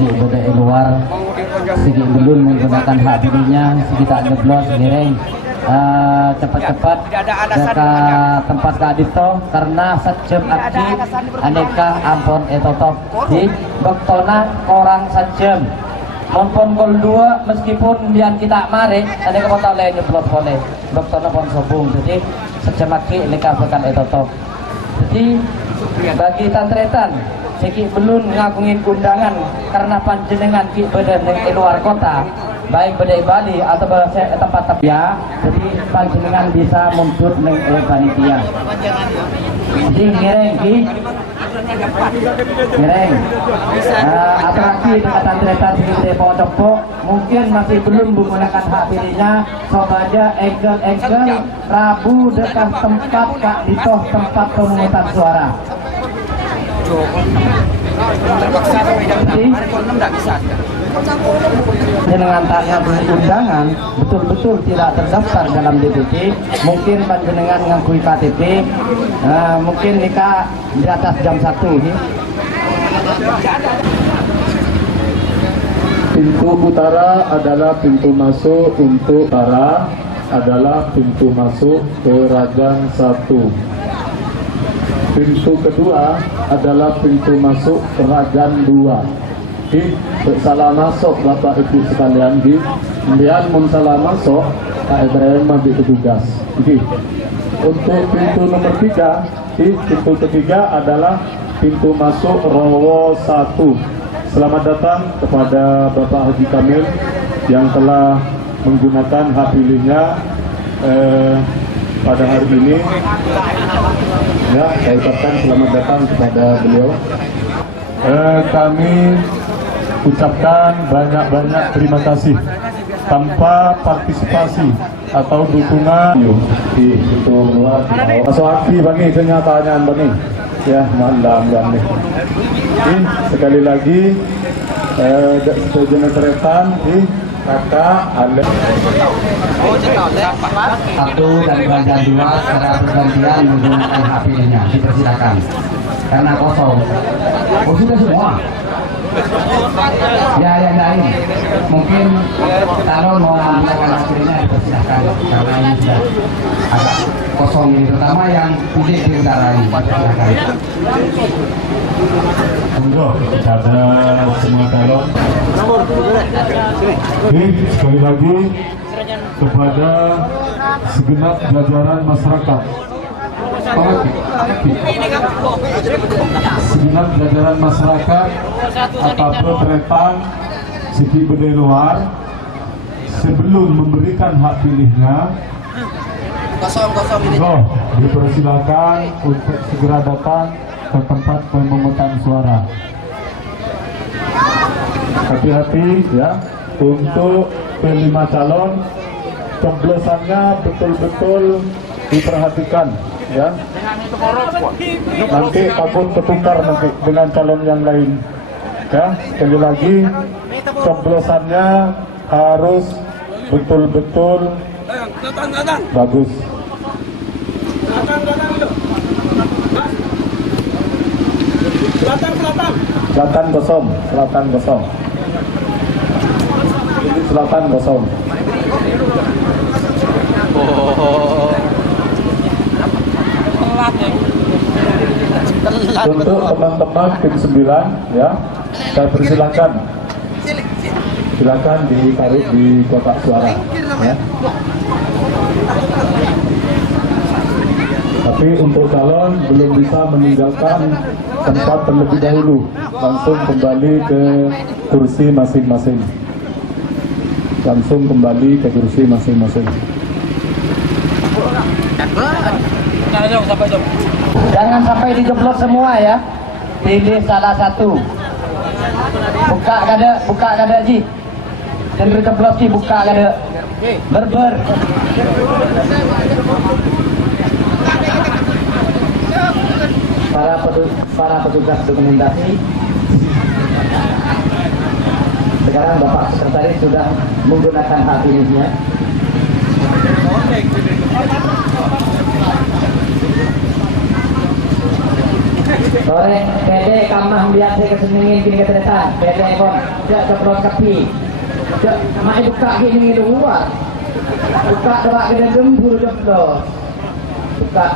Di luar segi belum menggunakan hak pilihnya, segi tak nyeblos giring cepat-cepat ke tempat keadito karena sejam aksi aneka ampun etotok di bektona orang sejam nonton gol 2 meskipun biar kita mari ada kepotong lain nyeblos boleh bektona pon sobung jadi sejam aksi aneka bekan etotok jadi bagi tantretan seki belum ngagungin undangan karena panjenengan ki beda di luar kota baik beda Bali atau tempat ya jadi panjenengan bisa muntut neng panitia jadi ngiring ki ngiring atraksi dengan tantretan seki pohon copok mungkin masih belum menggunakan hak pilihnya sobaja egel Rabu dekat tempat Kak Dito tempat pemungutan suara. Dengan tanya undangan betul-betul tidak terdaftar dalam DPT, mungkin panjenengan ngakui KTP, mungkin nikah di atas jam 1 ini. Pintu utara adalah pintu masuk untuk utara adalah pintu masuk ke Rajang 1. Pintu kedua adalah pintu masuk Kerajaan 2. Salah masuk Bapak Ibu sekalian di kemudian salah masuk Pak Ibrahim ambil petugas. Untuk pintu nomor 3, pintu ketiga adalah pintu masuk Rowo 1. Selamat datang kepada Bapak Haji Kamil yang telah menggunakan hak pilihnya pada hari ini. Ya, saya ucapkan selamat datang kepada beliau. Kami ucapkan banyak-banyak terima kasih. Tanpa partisipasi atau dukungan itu luar masuk hati bangi kenyataannya bangi ya malam bangi. Sekali lagi sejenis retan di kakak ada 1 dan Kerajaan 2 secara bergantian menggunakan hak pilihnya dipersilakan karena kosong. Oh sudah semua. Ya yang lain mungkin kalau mau menggunakan hak pilihnya dipersilakan karena ini sudah agak kosong ini terutama yang pilih di utara ini dipersilakan. Monggo kepada semua calon. Sekali lagi kepada segenap jajaran masyarakat, segenap jajaran masyarakat atau peretan segi beda luar sebelum memberikan hak pilihnya, dipersilakan untuk segera datang ke tempat pemungutan suara. Hati-hati ya, untuk ke-5 calon coblosannya betul-betul diperhatikan ya. Nanti takut ketukar nanti dengan calon yang lain ya. Sekali lagi coblosannya harus betul-betul bagus. Selatan kosong, selatan kosong. Selatan kosong. Untuk teman-teman tim 9 ya, saya persilakan. Silakan ditaruh di kotak suara ya. Tapi untuk calon belum bisa meninggalkan tempat terlebih dahulu, langsung kembali ke kursi masing-masing. Langsung kembali ke kursi masing-masing. Jangan sampai dijeblos semua ya. Pilih salah satu. Buka kada ji. Dan dijeblos ji buka kada. Berber. Para petugas dokumentasi. Sekarang Bapak Sekretaris sudah menggunakan hak pilihnya. Sore, pede kamah biasa kesenengin kini keteretan, pede kon, tidak keperluan kapi, tidak mai buka kini itu luar, buka doa kita gembur jeblos, buka.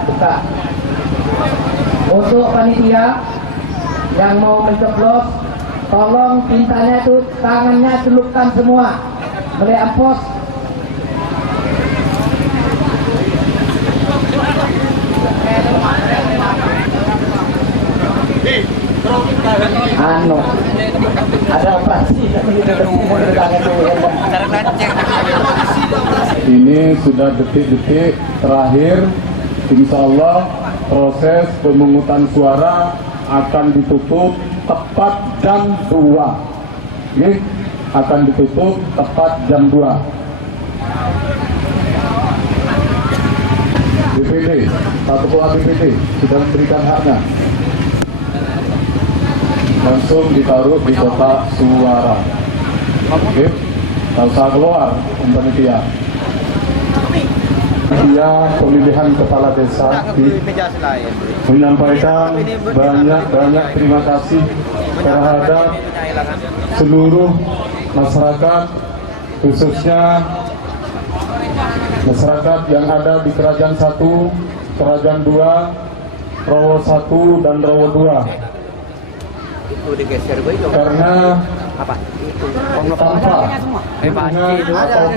Untuk panitia yang mau mencoblos, tolong pintanya itu tangannya celupkan semua, mulai ampos. Anu, ada operasi. Ini sudah detik-detik terakhir. Insya Allah proses pemungutan suara akan ditutup tepat jam 2. Ini akan ditutup tepat jam 2. BPD, satu ketua BPD sudah memberikan haknya. Langsung ditaruh di kotak suara. Oke, tak usah keluar panitia. Panitia pemilihan kepala desa menyampaikan banyak terima kasih terhadap seluruh masyarakat, khususnya masyarakat yang ada di Kerajaan 1, Kerajaan 2, Rowo 1 dan Rowo 2. Karena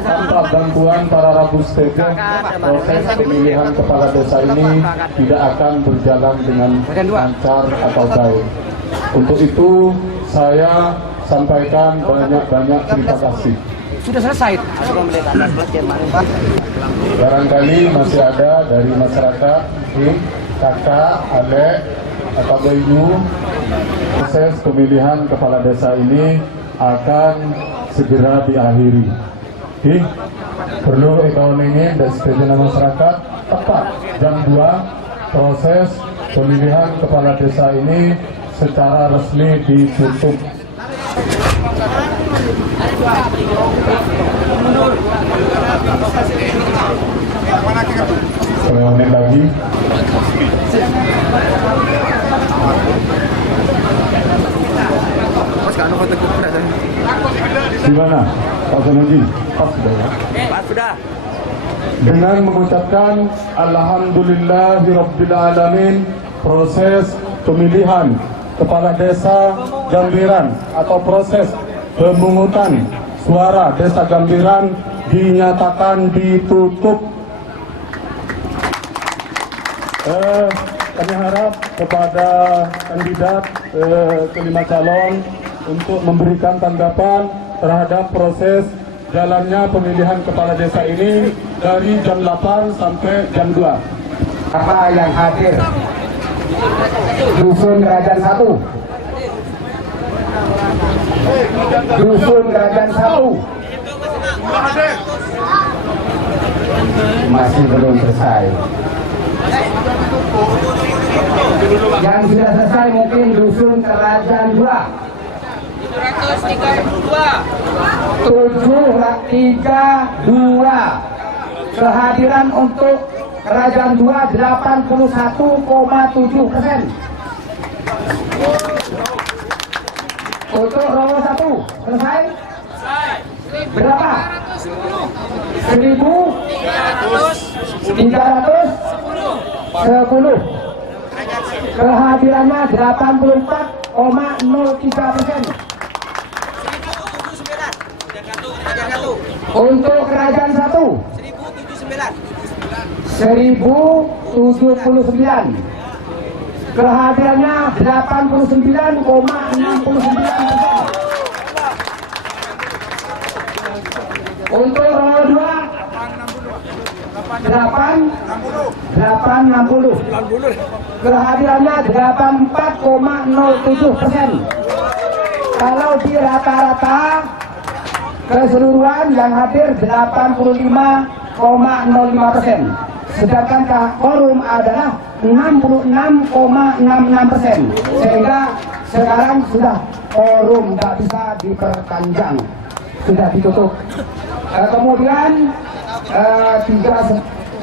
tanpa bantuan para Rabu Stege, proses pemilihan kepala desa ini tidak akan berjalan dengan lancar atau baik. Untuk itu saya sampaikan banyak-banyak terima kasih. Sudah selesai. Barangkali masih ada dari masyarakat, kakak, Alek, atau Bayu. Proses pemilihan kepala desa ini akan segera diakhiri. Perlu ekonomi dan sebagian masyarakat tepat jam 2 proses pemilihan kepala desa ini secara resmi ditutup. Menit lagi. Di mana? Pak Sanuji? Pas sudah ya? Pak sudah. Dengan mengucapkan Alhamdulillahirabbil alamin, proses pemilihan kepala desa Gambiran atau proses pemungutan suara desa Gambiran dinyatakan ditutup. Kami harap kepada kandidat kelima calon untuk memberikan tanggapan terhadap proses jalannya pemilihan kepala desa ini dari jam 8 sampai jam 2. Apa yang hadir? Dusun Kerajaan 1. Dusun Kerajaan 1. Masih belum selesai. Yang sudah selesai mungkin Dusun Kerajaan 2. 732. Kehadiran untuk Kerajaan 2 81,7%. Untuk Rowo 1 selesai? Berapa? 1.310. Kehadirannya 84,03%. Untuk Kerajaan 1 1079. Kehadirannya 89,69%. Untuk Rowo 2 860. Kehadirannya 84,07%. Kalau di rata-rata keseluruhan yang hadir 85,05%. Sedangkan quorum adalah 66,66%. Sehingga sekarang sudah quorum tidak bisa diperpanjang, sudah ditutup. Kemudian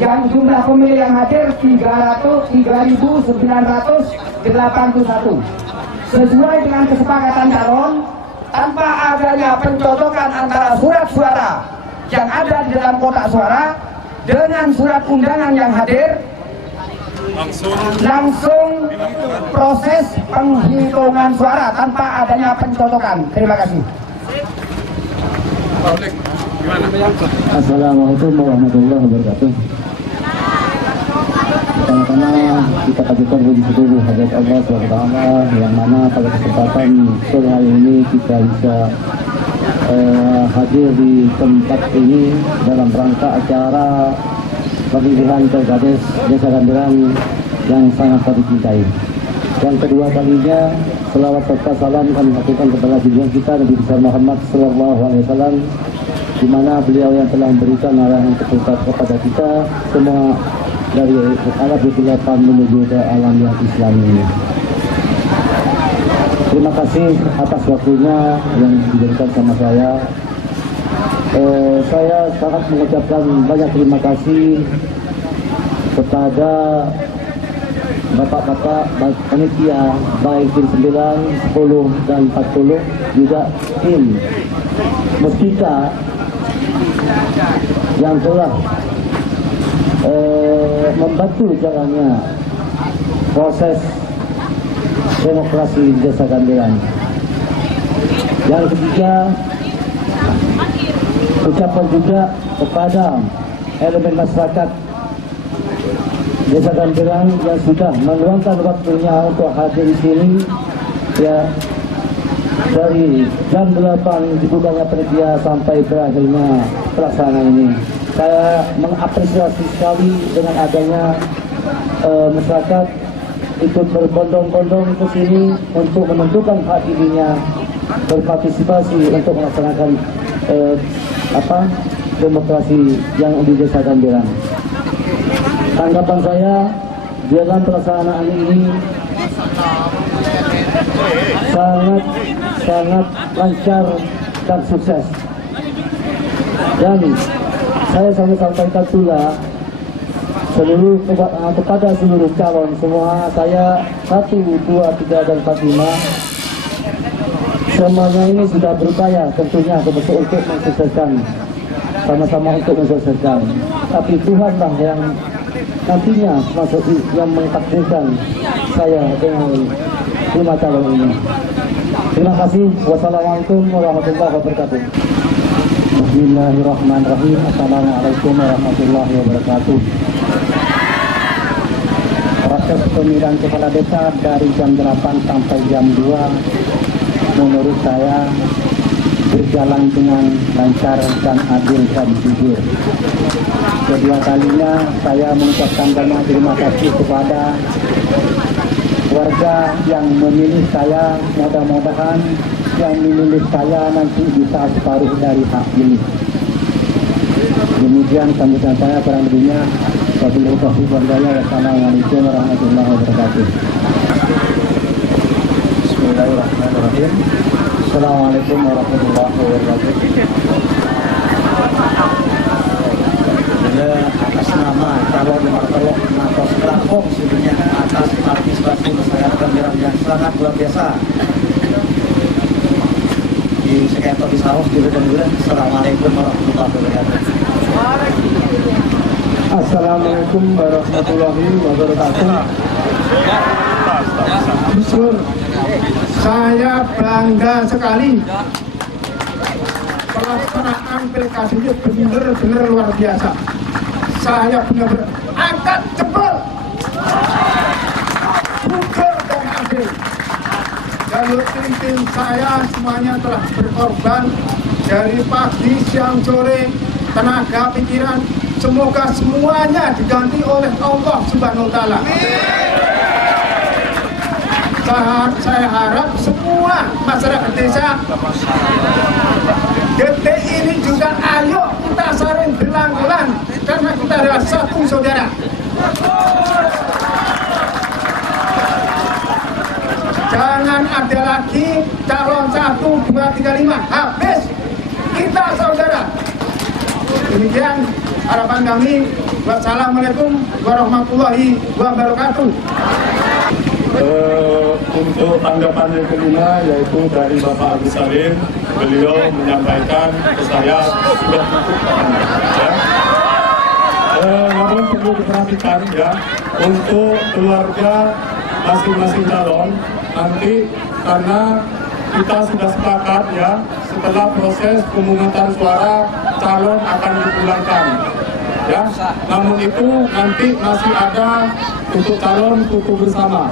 yang jumlah pemilih yang hadir 3.900 81 sesuai dengan kesepakatan calon tanpa adanya pencocokan antara surat suara yang ada di dalam kotak suara dengan surat undangan yang hadir, langsung proses penghitungan suara tanpa adanya pencocokan. Terima kasih. Assalamualaikum warahmatullahi wabarakatuh. Pertama-tama kita ajukan puji syukur hadirat Allah SWT yang mana pada kesempatan sore hari ini kita bisa hadir di tempat ini dalam rangka acara pemilihan Pilkades Desa Ganderan yang sangat kami cintai. Yang kedua kalinya selawat serta salam kami lakukan kepada junjungan kita Nabi besar Muhammad SAW, di mana beliau yang telah memberikan arahan kepada kita semua dari arah kegelapan menuju ke alam yang Islam ini. Terima kasih atas waktunya yang diberikan sama saya. Saya sangat mengucapkan banyak terima kasih kepada bapak-bapak panitia baik tim 9, 10 dan 40 juga tim Muskika yang telah membantu jalannya proses demokrasi di Desa Ganderan. Yang ketiga, ucapan juga kepada elemen masyarakat Desa Ganderan yang sudah meluangkan waktunya untuk hadir di sini, ya, dari jam 8 dibukanya panitia sampai berakhirnya pelaksanaan ini. Saya mengapresiasi sekali dengan adanya masyarakat ikut berbondong-bondong ke sini untuk menentukan hak dirinya, berpartisipasi untuk melaksanakan demokrasi yang di Desa Ganderan. Tanggapan saya dalam pelaksanaan ini sangat lancar dan sukses. Dan saya sampai sampaikan pula kepada seluruh calon semua, saya 1, 2, 3 dan 4, 5 semuanya ini sudah berupaya tentunya untuk mensukseskan, sama-sama untuk mensukseskan. Tapi Tuhanlah yang nantinya yang mentakdirkan saya dengan 5 calon ini. Terima kasih. Wassalamualaikum warahmatullahi wabarakatuh. Bismillahirrahmanirrahim. Assalamualaikum warahmatullahi wabarakatuh. Proses pemilihan kepala desa dari jam 8 sampai jam 2 menurut saya berjalan dengan lancar dan adil dan jujur. Kedua kalinya saya mengucapkan banyak terima kasih kepada warga yang memilih saya. Mudah-mudahan yang memilih saya nanti bisa separuh dari hak pilih. Demikian sambutan saya, kurang lebihnya wabillahi taufiq wal hidayah. Wassalamualaikum warahmatullahi wabarakatuh. Bismillahirrahmanirrahim. Assalamualaikum warahmatullahi wabarakatuh. Atas nama calon martelok Natos Kelakok sebelumnya atas partisipasi masyarakat Ganderan yang sangat luar biasa di sekitar di Saros di Ganderan. Assalamualaikum warahmatullahi wabarakatuh. Assalamualaikum warahmatullahi wabarakatuh. Jujur, saya bangga sekali. Pelaksanaan pilkada ini benar-benar luar biasa. Saya benar-benar angkat jempol, jujur dan adil. Jalur tim saya semuanya telah berkorban dari pagi, siang, sore, tenaga, pikiran. Semoga semuanya diganti oleh Allah Subhanahu wa Ta'ala. Saya harap semua masyarakat desa detik ini juga ayo kita saling berlangganan karena kita adalah satu saudara. Jangan ada lagi calon 1, 2, 3, 5 habis, kita saudara. Demikian harapan kami. Wassalamualaikum warahmatullahi wabarakatuh. Untuk tanggapan yang kelima yaitu dari Bapak Agus Salim, beliau menyampaikan ke saya sudah cukup ya. Namun perlu diperhatikan ya, untuk keluarga masing-masing calon nanti karena kita sudah sepakat ya, setelah proses pemungutan suara calon akan dipulangkan ya. Namun itu nanti masih ada untuk calon foto bersama.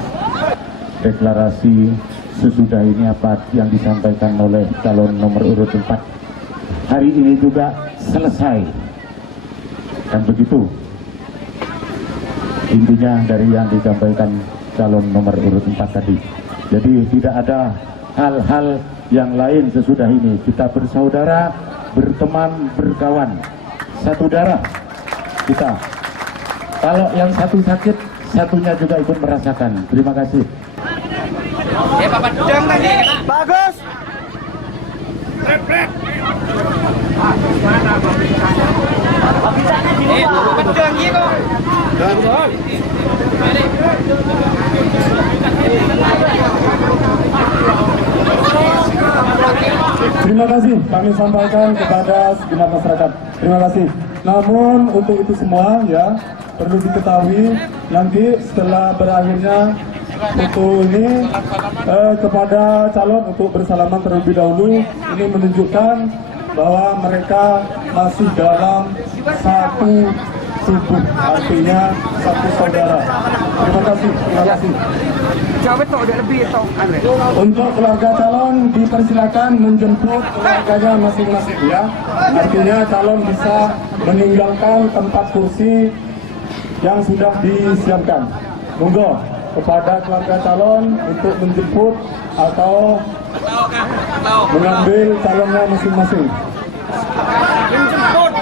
Deklarasi sesudah ini apa yang disampaikan oleh calon nomor urut 4 hari ini juga selesai, dan begitu intinya dari yang disampaikan calon nomor urut 4 tadi. Jadi tidak ada hal-hal yang lain sesudah ini. Kita bersaudara, berteman, berkawan, satu darah kita. Kalau yang satu sakit, satunya juga ikut merasakan. Terima kasih. Bapak Deng tadi. Bagus. Pedang gitu. Terima kasih kami sampaikan kepada segenap masyarakat. Terima kasih. Namun untuk itu semua ya perlu diketahui nanti setelah berakhirnya foto ini kepada calon untuk bersalaman terlebih dahulu, ini menunjukkan bahwa mereka masih dalam satu tubuh, artinya satu saudara. Terima kasih. Terima kasih. Untuk keluarga calon dipersilakan menjemput keluarganya masing-masing ya. Artinya calon bisa meninggalkan tempat kursi yang sudah disiapkan. Monggo kepada keluarga calon untuk menjemput atau mengambil calonnya masing-masing. Menjemput.